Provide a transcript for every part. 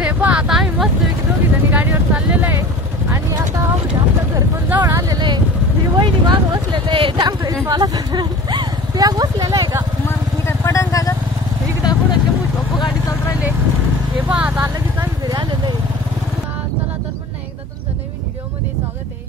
हे पहा आता आम्ही मस्त दोघी जणी गाडीवर चाललेलो आहे आणि आता आपलं घर पण जवळ आलेलं आहे. ही वहिनी माग बसलेलं आहे त्यामुळे मला तुला बसलेलं आहे का मग मी काय पडन का ग इकडं पुढे शंभूचे पप्पा गाडी चालू राहिले. हे पहा आता लगेच आम्ही घरी आलेलो आहे. चला तर पण नाही एकदा तुमचं नवीन व्हिडिओ मध्ये स्वागत आहे.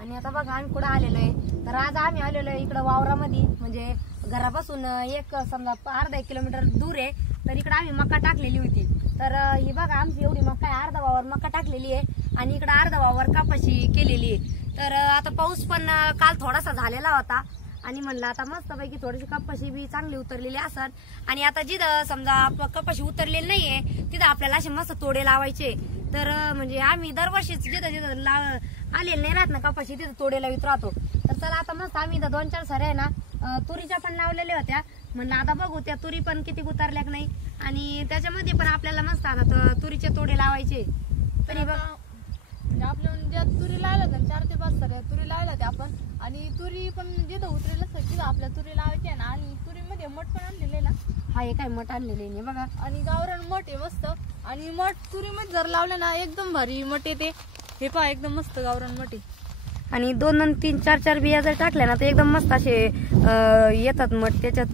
आणि आता बघा आम्ही कुठं आलेलो आहे तर आज आम्ही आलेलो आहे इकडं वावरामध्ये म्हणजे घरापासून एक समजा अर्धा 1 किलोमीटर दूर आहे. तर इकडे आम्ही मका टाकलेली होती. तर ही बघा आमची एवढी मका आहे, अर्धा वावर मका टाकलेली आहे आणि इकडे अर्धा वावर कापाशी केलेली आहे. तर आता पाऊस पण काल थोडासा झालेला होता आणि म्हणलं आता मस्तपैकी थोडीशी कपाशी बी चांगली उतरलेली असत आणि आता जिथं समजा कपाशी उतरलेली नाहीये तिथं आपल्याला असे मस्त तोडे लावायचे. तर म्हणजे आम्ही दरवर्षीच जिथं जिथं आलेले नाही राहत ना कपाशी तिथं तोडे लावित राहतो. तर चला आता मस्त आम्ही इथं 2-4 साऱ्या आहे ना तुरीच्या पण लावलेल्या होत्या. म्हणलं आता बघू त्या तुरी पण किती उतरल्या नाही आणि त्याच्यामध्ये पण आपल्याला मस्त आता तुरीचे तोडे लावायचे. तरी बघ म्हणजे आपल्या ज्या तुरी लावल्या होत्या 4 ते 5 साऱ्या तुरी लावल्या होत्या आपण आणि तुरी पण जिथं उतरेल असतं तिथं आपल्या तुरी लावायची आहे ना. आणि तुरीमध्ये मठ पण आणलेले ना. हा हे काय मठ आणलेले नाही बघा आणि गावरान मठ आहे मस्त आणि मठ तुरीमध्ये जर लावले ना एकदम भारी मठ येते. हे पहा एकदम मस्त गावरान मठ आहे आणि 2, 3, 4 बिया जर टाकल्या ना तर एकदम मस्त असे येतात मठ. त्याच्यात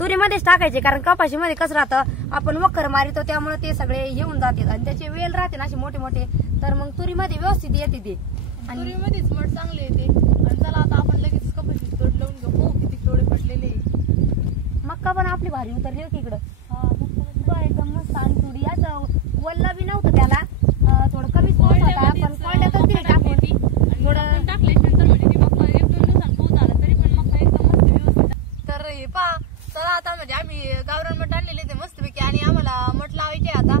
तुरीमध्येच टाकायचे कारण कपाशीमध्ये कसं राहतं आपण वखर मारितो त्यामुळे ते सगळे येऊन जातात आणि त्याचे वेल राहते ना असे मोठे मोठे. तर मग तुरीमध्ये व्यवस्थित येते ते आणि तुरीमध्येच मठ चांगले येते. आणि चला आता आपण लगेच कपाशी तोड लावून घेऊ. हो किती तोडे पडलेले. मक्का पण आपली भारी उतरली होती इकडं. हा एकदम मस्त आणि तुरी असं वल्ला बी नव्हतं त्याला थोडं कमीच पाऊस होता पण कोरड्यातच दिली टाकली थोडं टाकल्यानंतर म्हणजे ती मक्का 1-2 दिवसांनी पाऊस झाला तरी पण मक्का एकदम मस्त व्यवस्थित. तर हे पहा चला आता म्हणजे आम्ही गावरान मठ आणलेले ते मस्तपैकी आणि आम्हाला मठ लावायचे आता.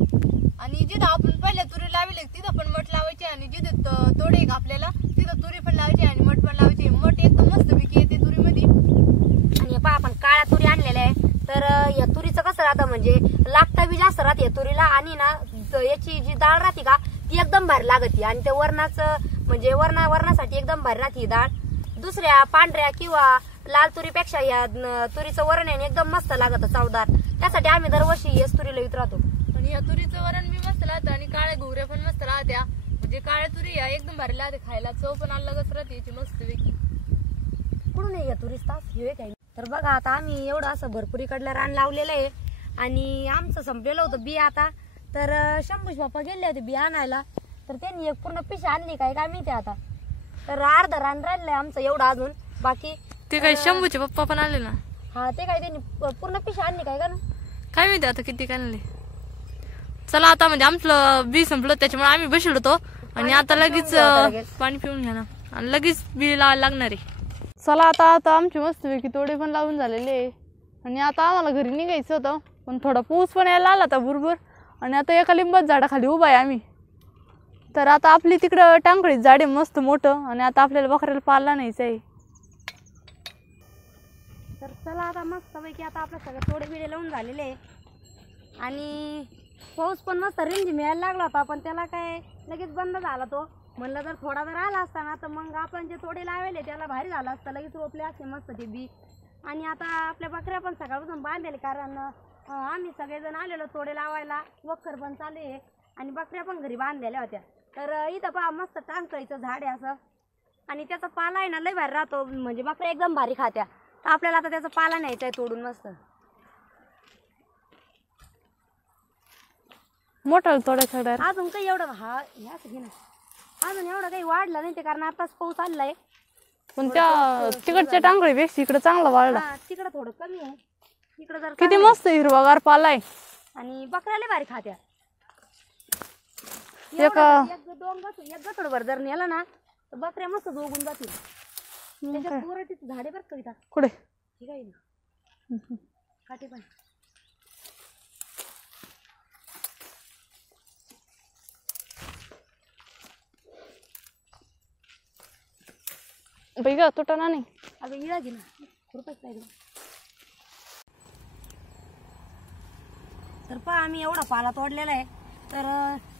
आणि जिथं आपण पहिल्या तुरी लावले तिथं पण मठ लावायचे आणि जिथं तोडे आपल्याला तिथं तुरी पण लावायची आणि मठ पण लावायचे. मठ एकदम मस्तपैकी येते तुरीमध्ये. आणि पहा आपण काळ्या तुरी आणलेल्या आहे. तर या तुरीचं कसं राहतं म्हणजे लागता बी जास्त राहते या तुरीला आणि ना याची जी डाळ राहते का ती एकदम भारी लागते आणि ते वरणाचं म्हणजे वरणासाठी एकदम भारी राहते ही डाळ. दुसऱ्या पांढऱ्या किंवा लाल तुरीपेक्षा या तुरीचं वरण आहे एकदम मस्त लागतं चवदार. त्यासाठी आम्ही दरवर्षी याच तुरीला वित राहतो. आणि या तुरीचं वरण बी मस्त राहतं आणि काळ्या घोऱ्या पण मस्त राहत्या. म्हणजे काळ्या तुरी या एकदम भारी लागते खायला. चव पण अलगच राहते याची मस्तपैकी. कुठून आहे या तुरीच तास हे काय. तर बघा आता आम्ही एवढं असं भरपूर इकडलं रान लावलेलं आहे आणि आमचं संपलेलं होतं बी आता. तर शंभूचे पप्पा गेले होते बी आणायला तर त्यांनी एक पूर्ण पिशा आणली काय काय माहिती आता. तर अर्ध रान राहिलंय आमचं एवढं अजून बाकी. ते काय शंभूचे पप्पा पण आले ना. हा ते काय त्यांनी पूर्ण पिशा आणली काय का ना काय माहिती आता किती आणले. चला आता म्हणजे आमचं बी संपलं त्याच्यामुळे आम्ही बसलो होतो आणि आता लगेच पाणी पिऊन घ्या ना आणि लगेच बी लागणार आहे. चला आता आमची मस्तपैकी तोडे पण लावून झालेले आहे आणि आता आम्हाला घरी निघायचं होतं पण थोडा पाऊस पण यायला आला होता भरपूर. आणि आता एका लिंबात झाडाखाली उभा आहे आम्ही. तर आता आपली तिकडं टांगळीत झाड आहे मस्त मोठं आणि आता आपल्याला बकऱ्याला पाळला नाहीच आहे. तर चला आता मस्तपैकी आता आपलं सगळं तोडे बिडे लावून झालेले आहे आणि पाऊस पण मस्त रेंज मिळायला लागला होता पण त्याला काय लगेच बंद झाला तो. म्हणलं जर थोडा जर आला असता ना तर मग आपण जे तोडे लावले त्याला भारी झालं असतं लगेच रोपले असते मस्त ते बी. आणि आता आपल्या बकऱ्या पण सकाळपासून बांधले कारण आम्ही सगळेजण आलेलो तोडे लावायला. वखर पण चालू आहे आणि बकऱ्या पण घरी बांधलेल्या होत्या. तर इथं पहा मस्त टांगळीचं झाड आहे असं आणि त्याचा पाला आहे ना लय भारी राहतो म्हणजे बकऱ्या एकदम भारी खात्या. तर आपल्याला आता त्याचा पाला न्यायचा आहे तोडून मस्त. मोठा तोड्या अजून काही एवढं हा ह्याच घे ना अजून एवढं काही वाढलं नाही ते कारण आताच पाऊस आलाय. पण त्या तिकडच्या टांगळीपेक्षा इकडे चांगला वाढला. तिकडं थोडं कमी आहे. इकडं जर किती मस्त हिरवागार पाला आहे आणि बकऱ्याला भारी खात्या. एक गठोडभर जर नेला ना तर बकऱ्या मस्त दोघून जातील. त्याच्या पोराटीचं झाडे बरं कविता कुठे ठीक आहे ना काटे पण. बैगा तुटना नाही अगं इळा घे ना खुरपाच पाहिजे. तर पहा आम्ही एवढा पाला तोडलेला आहे. तर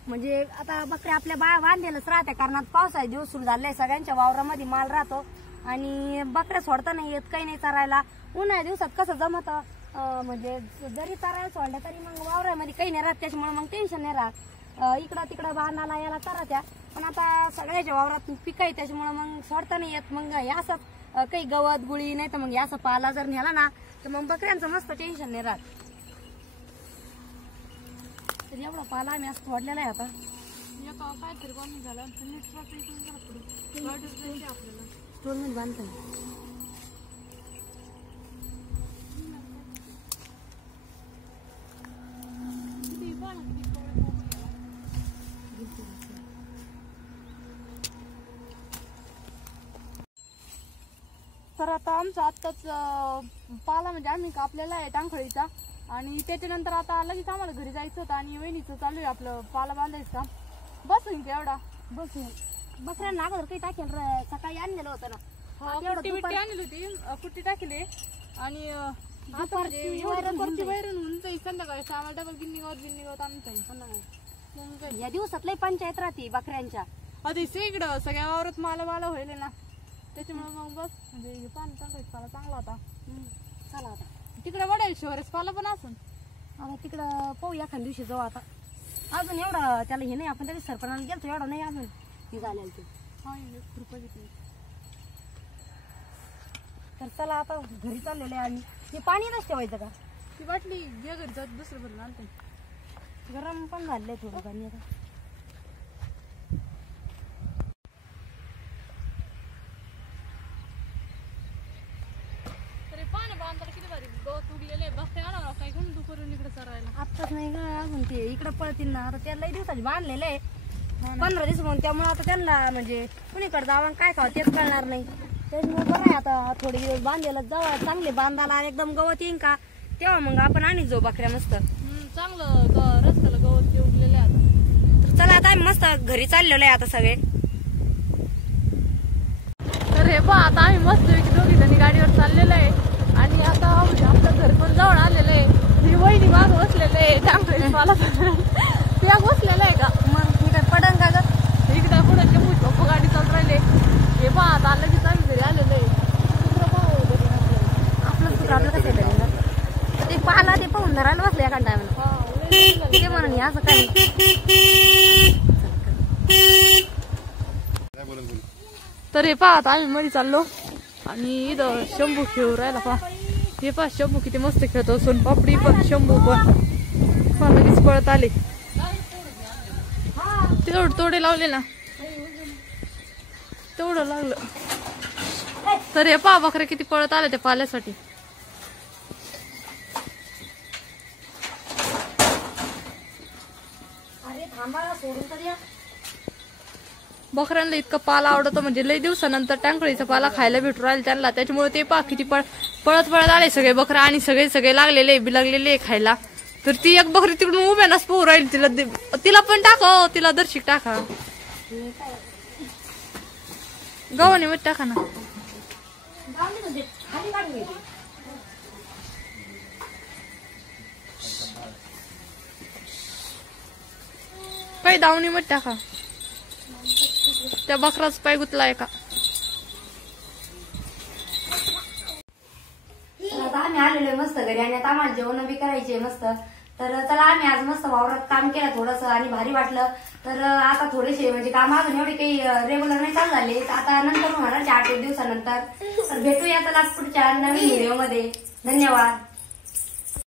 म्हणजे आता बकऱ्या आपल्या बांधलेलंच राहते कारण आता पावसाचे दिवस सुरू झाले. सगळ्यांच्या वावरामध्ये माल राहतो आणि बकऱ्या सोडता नाही येत काही नाही चरायला. उन्हाळ्या दिवसात कसं जमतं म्हणजे जरी चारायला सोडल्या तरी मग वावरामध्ये काही नाही राहत, त्याच्यामुळे मग टेन्शन नाही राहत. इकडं तिकडं बांधाला याला चाराच्या. पण आता सगळ्याच्या वावरात पीक आहे त्याच्यामुळे मग सोडता नाही येत. मग हे असं काही गवत गुळी नाही तर मग हे असं पाला जर नेला ना तर मग बकऱ्यांचं मस्त टेन्शन नाही राहत. तर एवढा पाला आम्ही असं तोडलेला आहे. आता काहीतरी बांधून झालं स्टोर मध्ये बांधतो. तर आता आमचा आत्ताच पाला म्हणजे आम्ही कापलेला आहे टांगखळीचा, आणि त्याच्यानंतर आता लगेच आम्हाला घरी जायचं होतं आणि वहिनीचं चालू आहे आपलं पाला बांधायचं काम. बसून की एवढा बसून बकऱ्यांना अगोदर काही टाकेल सकाळी आणलेलं होतं ना. कुट्टी आणली होती, कुट्टी टाकली आणि वैरण होऊन जाईल संध्याकाळी. आम्हाला डबल गिन्नी गावात आणता या दिवसात लई पंचायत राहते बकऱ्यांच्या. आता इकडं सगळ्या वावरात माला होईल ना, त्याच्यामुळे मग बस म्हणजे पाणी पाला चांगला होता. चला आता तिकडे वडेल शिवरेस पाला पण असून आता तिकडं पाहू एखाद्या दिवशी जाऊ. आता अजून एवढं त्याला हे नाही, आपण तरी सरपणाला गेलतो एवढं नाही अजून हे झालेलं ते. रुपये घेतली. तर चला आता घरी चाललेलं आहे आम्ही. हे पाणी नच ठेवायचं का? ती बाटली घे घरी जात दुसरं भरून आणते. गरम पण झालंय थोडं पाणी आता. किती भारी गवत उगलेले बघते आणा काय घेऊन दुपारून इकडे चरायला. आत्ताच नाही ग अजून ते इकडं पळतील ना. आता त्याला लई दिवसाची बांधलेलं आहे 15 दिवस म्हणून, त्यामुळे आता त्यांना म्हणजे कुणीकडे जावं काय खावं तेच कळणार नाही. त्याच्यामुळे बरं आहे आता थोडे दिवस बांधलेलं जावं. चांगले बांधायला एकदम गवत येईन का तेव्हा मग आपण आणि जाऊ बकऱ्या मस्त. चांगलं रस्त्याला गवत उगलेलं आहे आता. तर चला आता आम्ही मस्त घरी चाललेलो आहे आता सगळे. तर हे पहा आता आम्ही मस्त दोघी जणी गाडीवर चाललेलो आहे आणि आता म्हणजे आपलं घर पण जवळ आलेलं आहे. ही वहिनी माग बसलेलं आहे टांगळी मला तुला बसलेलं आहे का? मग मी काय पडन का ग? इकडे पुढे चिमूच पप्पा गाडी चालू राहिले. हे पहा आता आलं की चांगली घरी आलेलं आहे. आपलं कुत्र आपलं कसं आहे ते पाहला ते पाहून धरायला बसले एका टायमाला ते म्हणून असं काही. तर हे पहा आता आम्ही मध्ये चाललो आणि इथं शंभू खेळू राहिला. पहा हे पहा शंभू किती मस्त खेळतो. सोनपापडी पण शंभू पण लगेच पळत आले. तेवढं तोडे लावले ना तेवढं लागलं. तर हे पहा बकरे किती पळत आले ते पाल्यासाठी. बकऱ्यांना इतकं पाला आवडतो म्हणजे लई दिवसानंतर टांगळीचा पाला खायला भेटू राहील त्यांना. त्याच्यामुळे ते पहा किती पळत आले सगळे बकरा आणि सगळे लागलेले बिलागलेले खायला. तर ती एक बकरी तिकडून उभ्यानाच पोहू राहील. तिला पण टाका, तिला दर्शिक टाका, गव्हाने मध्ये टाका ना. काही दावणी मध्ये टाका. त्या बकराच पाय गुतलाय का? आता आम्ही आलेलो आहे मस्त घरी आणि आता आम्हाला जेवण बी करायचे मस्त. तर चला आम्ही आज मस्त वावरात काम केलं थोडंसं आणि भारी वाटलं. तर आता थोडेसे म्हणजे काम अजून एवढे काही रेग्युलर नाही चालू झाले. आता नंतर होणार 8 दिवसानंतर. तर भेटूया आता पुढच्या नवीन व्हिडिओ मध्ये. धन्यवाद.